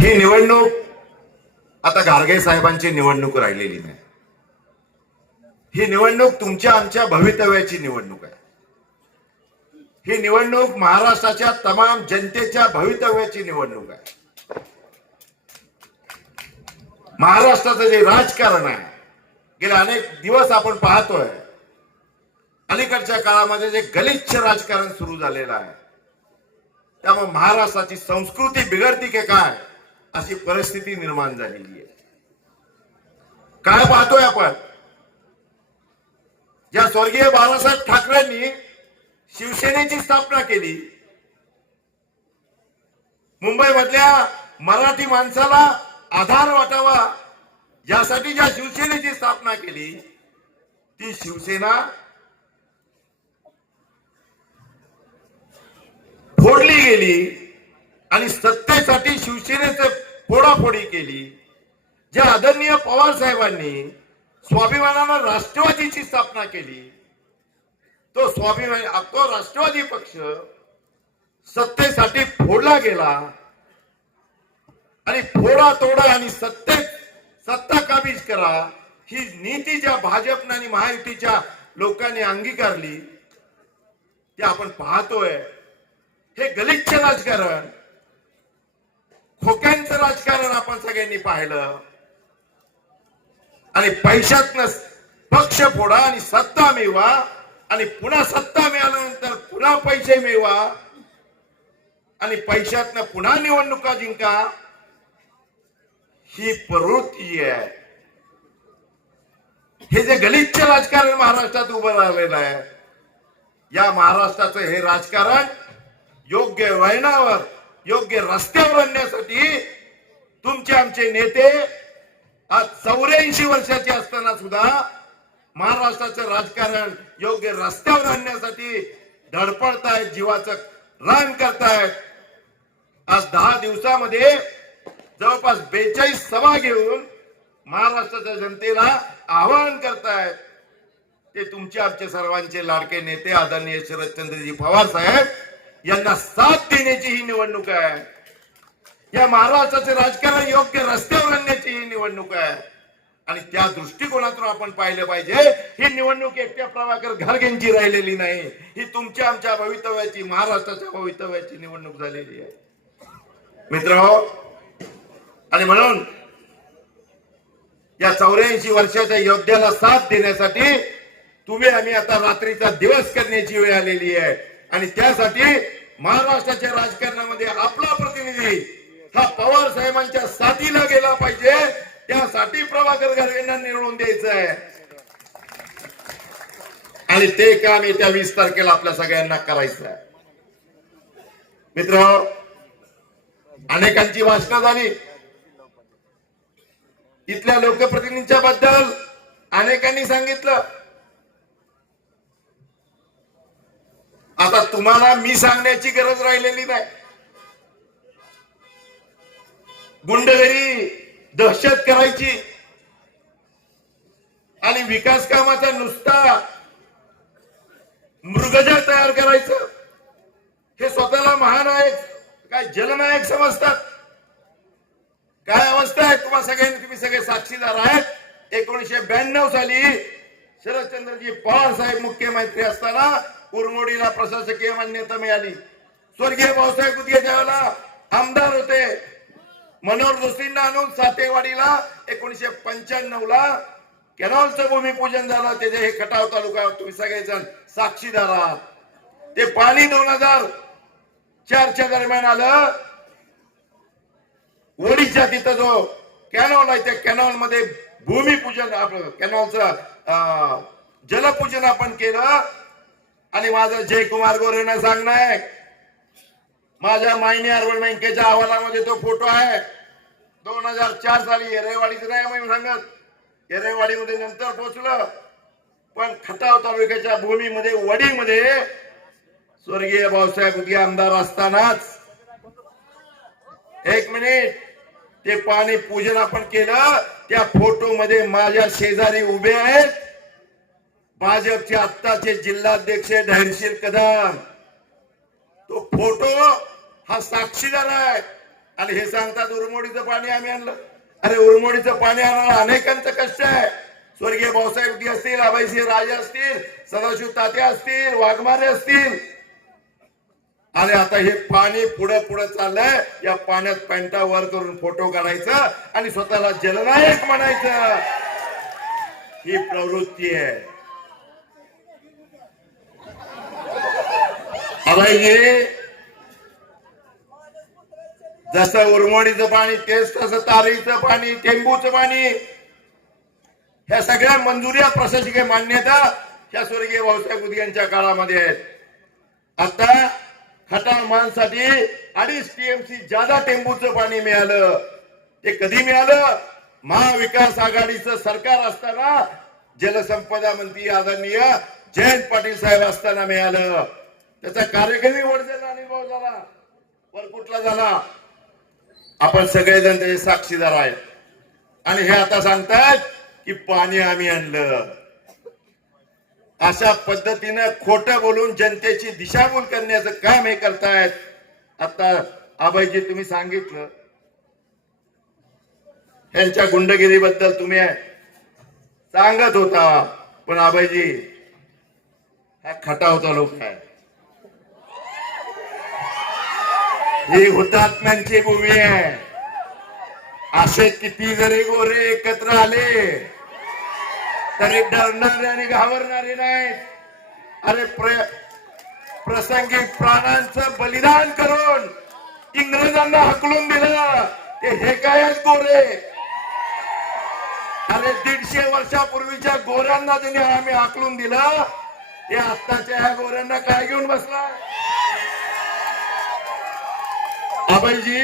ही निवडणूक आता गारगे साहेबांची निवडणूक राहिलेली नाही ही निवडणूक तुमच्या आमच्या भवितव्याची निवडणूक आहे ही निवडणूक महाराष्ट्राच्या तमाम जनतेच्या भवितव्याची निवडणूक आहे महाराष्ट्राचं जे राजकारण आहे गेले अनेक दिवस आपण पाहतोय अलीकडच्या काळामध्ये जे गलिच्छ राजकारण सुरू झालेलं आहे त्यामुळे महाराष्ट्राची संस्कृती बिघडती की काय अशी परिस्थिती निर्माण झालेली आहे काय पाहतोय आपण ज्या स्वर्गीय बाळासाहेब ठाकरेंनी शिवसेनेची स्थापना केली मुंबई मधल्या मराठी माणसाला आधार वाटावा यासाठी ज्या शिवसेनेची स्थापना केली ती शिवसेना फोडली गेली आणि सत्तेसाठी शिवसेनेचं फोडाफोडी केली जे आदरणीय पवार साहेबांनी स्वाभिमानानं राष्ट्रवादीची स्थापना केली तो स्वाभिमान तो राष्ट्रवादी पक्ष सत्तेसाठी फोडला गेला आणि फोडा तोडा आणि सत्तेत सत्ता काबीज करा ही नीती ज्या भाजपनं आणि महायुतीच्या लोकांनी अंगीकारली ते आपण पाहतोय हे गलिच्छ राजकारण खोक्यांचं राजकारण आपण सगळ्यांनी पाहिलं आणि पैशातन पक्ष फोडा आणि सत्ता मिळवा आणि पुन्हा सत्ता मिळाल्यानंतर पुन्हा पैसे मिळवा आणि पैशातनं पुन्हा निवडणुका जिंका ही प्रवृत्ती आहे हे जे गलिच्छ राजकारण महाराष्ट्रात उभं राहिलेलं आहे या महाराष्ट्राचं हे राजकारण योग्य वळणावर योग्य रस्त्यावर आणण्यासाठी तुमचे आमचे नेते आज चौऱ्याऐंशी वर्षाचे असताना सुद्धा महाराष्ट्राचं राजकारण योग्य रस्त्यावर आणण्यासाठी धडपडतायत जीवाचं रान करतायत आज दहा दिवसामध्ये जवळपास बेचाळीस सभा घेऊन महाराष्ट्राच्या जनतेला आवाहन करतायत ते तुमचे आमचे सर्वांचे लाडके नेते आदरणीय शरदचंद्रजी पवार साहेब यांना साथ देण्याची ही निवडणूक आहे या महाराष्ट्राचे राजकारण योग्य रस्त्यावर आणण्याची ही निवडणूक आहे आणि त्या दृष्टिकोनातून आपण पाहिलं पाहिजे ही निवडणूक एकट्या प्रभाकर घरगेंची राहिलेली नाही ही तुमच्या आमच्या भवितव्याची महाराष्ट्राच्या भवितव्याची निवडणूक झालेली आहे मित्र आणि म्हणून या चौऱ्याऐंशी वर्षाच्या योद्ध्याला साथ देण्यासाठी तुम्ही आम्ही आता रात्रीचा दिवस करण्याची वेळ आलेली आहे आणि त्यासाठी महाराष्ट्राच्या राजकारणामध्ये आपला प्रतिनिधी हा पवार साहेबांच्या साथीला गेला पाहिजे त्यासाठी प्रभाकर घरगेंना निवडून द्यायचं आहे आणि ते काम येत्या वीस तारखेला आपल्या सगळ्यांना करायचं आहे मित्र अनेकांची भाषण झाली इथल्या लोकप्रतिनिधींच्या बद्दल अनेकांनी सांगितलं आता तुम्हाला मी सांगण्याची गरज राहिलेली नाही गुंडगिरी दहशत करायची आणि विकास कामाचा नुसता मृगजळ तयार करायचं हे स्वतःला महानायक काय जलनायक समजतात काय अवस्था आहे तुम्हाला सगळ्यांनी तुम्ही सगळे साक्षीदार आहेत एकोणीशे ब्याण्णव साली शरदचंद्रजी पवार साहेब मुख्यमंत्री असताना कुरमोडीला प्रशासकीय मान्यता मिळाली स्वर्गीय भाऊसाहेब गुदगे आमदार होते मनोहर जोशींना आणून सातेवाडीला एकोणीशे पंच्याण्णव ला कॅनॉलचं भूमिपूजन झालं त्याचे हे खटाव तालुका तुम्ही सगळेजण साक्षीदार आहात ते पाणी दोन हजार चारच्या दरम्यान आलं ओडिशा तिथं जो कॅनॉल आहे त्या कॅनॉल मध्ये भूमिपूजन आपलं कॅनॉलचं जलपूजन आपण केलं आणि माझं कुमार गोरेना सांगणं आहे माझ्या मायने अर्बन बँकेच्या अहवालामध्ये तो फोटो आहे दोन हजार चार साली येरेवाडीचं नाही म्हणून सांगत येरेवाडीमध्ये नंतर पोचलं पण खटाव तालुक्याच्या भूमीमध्ये वडीमध्ये स्वर्गीय भाऊसाहेब आमदार असतानाच एक मिनिट ते पाणी पूजन आपण केलं त्या फोटो मध्ये माझ्या शेजारी उभे आहेत भाजपचे आत्ताचे जिल्हाध्यक्ष धैर्यशील कदम तो फोटो हा साक्षीदार आहे आणि हे सांगतात उरमोडीचं पाणी आम्ही आणलं अरे उरमोडीचं पाणी आणायला अनेकांचं कष्ट आहे स्वर्गीय भाऊसाहेब असतील अभयसिंह राजे असतील सदाशिव ताते असतील वाघमारे असतील आणि आता हे पाणी पुढे पुढे चाललंय या पाण्यात पॅन्टा वर करून फोटो काढायचा आणि स्वतःला जलनायक म्हणायचं ही प्रवृत्ती आहे बाबाईजी जसं उरमोडीचं पाणी तेच तसं तारीचं पाणी टेंबूचं पाणी ह्या सगळ्या मंजुऱ्या प्रशासकीय मान्यता ह्या स्वर्गीय भाऊसाहेब उदी यांच्या काळामध्ये आहेत आता खटा मानसाठी अडीच टीएमसी जादा टेंबूचं पाणी मिळालं ते कधी मिळालं महाविकास आघाडीचं सरकार असताना जलसंपदा मंत्री आदरणीय जयंत पाटील साहेब असताना मिळालं त्याचा कार्यक्रम वडजेला अनुभव झाला कुठला झाला आपण सगळेजण त्याचे साक्षीदार आहेत आणि हे आता सांगतात की पाणी आम्ही आणलं अशा पद्धतीनं खोटं बोलून जनतेची दिशाभूल करण्याचं काम हे करतायत आता आबाईजी तुम्ही सांगितलं यांच्या गुंडगिरीबद्दल तुम्ही सांगत होता पण अभयजी हा खटा होता लोक आहे ही हुतात्म्यांची भूमी आहे असे किती जरी गोरे एकत्र आले तरी डरणारे आणि घाबरणारे नाही अरे प्रसंगी प्राणांचं बलिदान करून इंग्रजांना हकलून दिलं ते हे काय गोरे अरे दीडशे वर्षापूर्वीच्या गोऱ्यांना त्यांनी आम्ही हकलून दिलं ते आत्ताच्या ह्या गोऱ्यांना काय घेऊन बसला अभयजी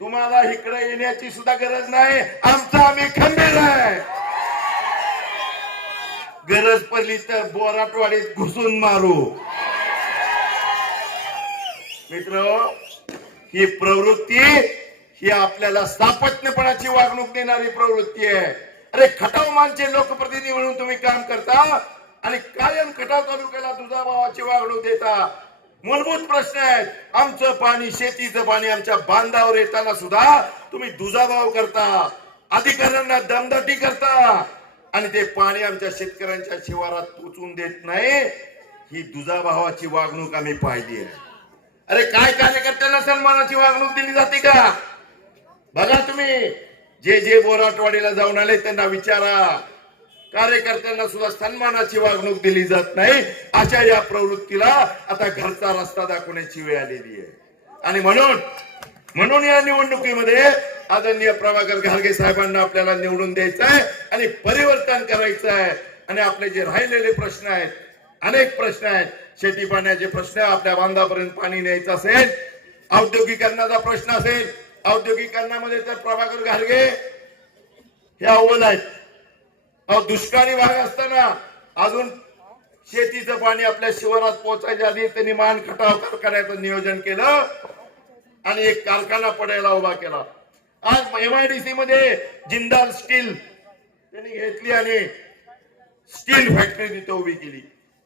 तुम्हाला इकडे येण्याची सुद्धा गरज नाही आमचा आम्ही खंबीर आहे गरज पडली तर बोराटवाडीत घुसून मारू मित्र ही प्रवृत्ती ही आपल्याला स्थापत्यपणाची वागणूक देणारी प्रवृत्ती आहे अरे खटाव मानचे लोकप्रतिनिधी म्हणून तुम्ही काम करता आणि कायम खटाव तालुक्याला दुधाभावाची वागणूक देता मूलभूत प्रश्न आहे आमचं पाणी शेतीचं पाणी आमच्या बांधावर येताना सुद्धा तुम्ही दुजाभाव करता अधिकाऱ्यांना दमदाटी करता आणि ते पाणी आमच्या शेतकऱ्यांच्या शिवारात पोचून देत नाही ही दुजाभावाची वागणूक आम्ही पाहिली आहे अरे काय कार्यकर्त्यांना सन्मानाची वागणूक दिली जाते का बघा तुम्ही जे जे बोराटवाडीला जाऊन आले त्यांना विचारा कार्यकर्त्यांना सुद्धा सन्मानाची वागणूक दिली जात नाही अशा या प्रवृत्तीला आता घरचा रस्ता दाखवण्याची वेळ आलेली आहे आणि म्हणून म्हणून या निवडणुकीमध्ये आदरणीय प्रभाकर घालगे साहेबांना आपल्याला निवडून द्यायचं आहे आणि परिवर्तन करायचं आहे आणि आपले जे राहिलेले प्रश्न आहेत अनेक प्रश्न आहेत शेती पाण्याचे प्रश्न आपल्या बांधापर्यंत पाणी न्यायचं असेल औद्योगिकरणाचा प्रश्न असेल औद्योगिकरणामध्ये तर प्रभाकर घालगे हे अव्वल आहेत दुष्काळी भाग असताना अजून शेतीचं पाणी आपल्या शिवारात पोहोचायच्या आधी त्यांनी मान खटाव करायचं नियोजन केलं आणि एक कारखाना पडायला उभा केला आज एमआयडीसी मध्ये जिंदाल स्टील त्यांनी घेतली आणि स्टील फॅक्टरी तिथे उभी केली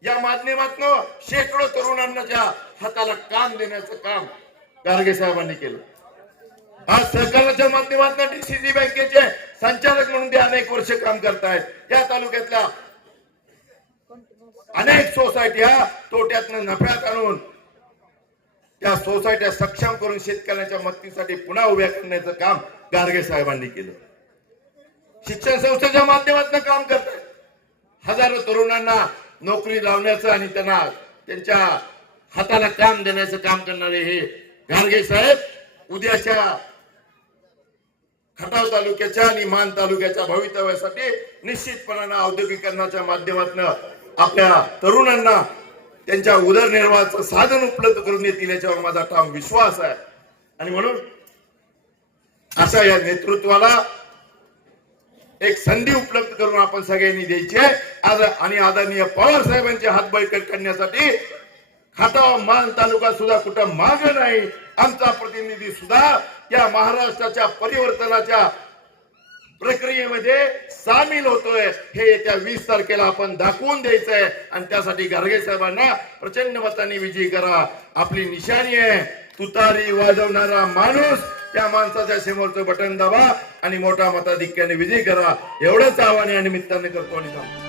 या माध्यमातनं शेकडो तरुणांच्या हाताला काम देण्याचं काम गार्गे साहेबांनी केलं आज सरकारच्या माध्यमातून डीसीसी बँकेचे संचालक म्हणून ते अनेक वर्ष काम करतायत या तालुक्यातल्या अनेक सोसायट्या तोट्यातनं नफ्यात आणून त्या सोसायट्या सक्षम करून शेतकऱ्यांच्या मदतीसाठी पुन्हा उभ्या करण्याचं काम गार्गे साहेबांनी केलं शिक्षण संस्थेच्या माध्यमातून काम करतात हजारो तरुणांना नोकरी लावण्याचं आणि त्यांना त्यांच्या हाताला काम देण्याचं काम करणारे हे गार्गे साहेब उद्याच्या खटाव तालुक्याच्या आणि मान तालुक्याच्या भवितव्यासाठी निश्चितपणानं औद्योगिकरणाच्या माध्यमातून आपल्या तरुणांना त्यांच्या उदरनिर्वाहाच साधन उपलब्ध करून देतील याच्यावर माझा ठाम विश्वास आहे आणि म्हणून अशा या नेतृत्वाला एक संधी उपलब्ध करून आपण सगळ्यांनी द्यायची आज आणि आदरणीय पवार साहेबांचे हात करण्यासाठी खाटाव मान तालुका सुद्धा कुठं माग नाही आमचा प्रतिनिधी सुद्धा या महाराष्ट्राच्या परिवर्तनाच्या प्रक्रियेमध्ये सामील होतोय हे येत्या वीस तारखेला आपण दाखवून द्यायचंय आणि त्यासाठी घरगे साहेबांना प्रचंड मताने विजयी करा आपली निशाणी आहे तुतारी वाजवणारा माणूस त्या माणसाच्या समोरचं बटन दाबा आणि मोठा मताधिक्याने विजय करा एवढंच आव्हान या निमित्ताने करतो आणि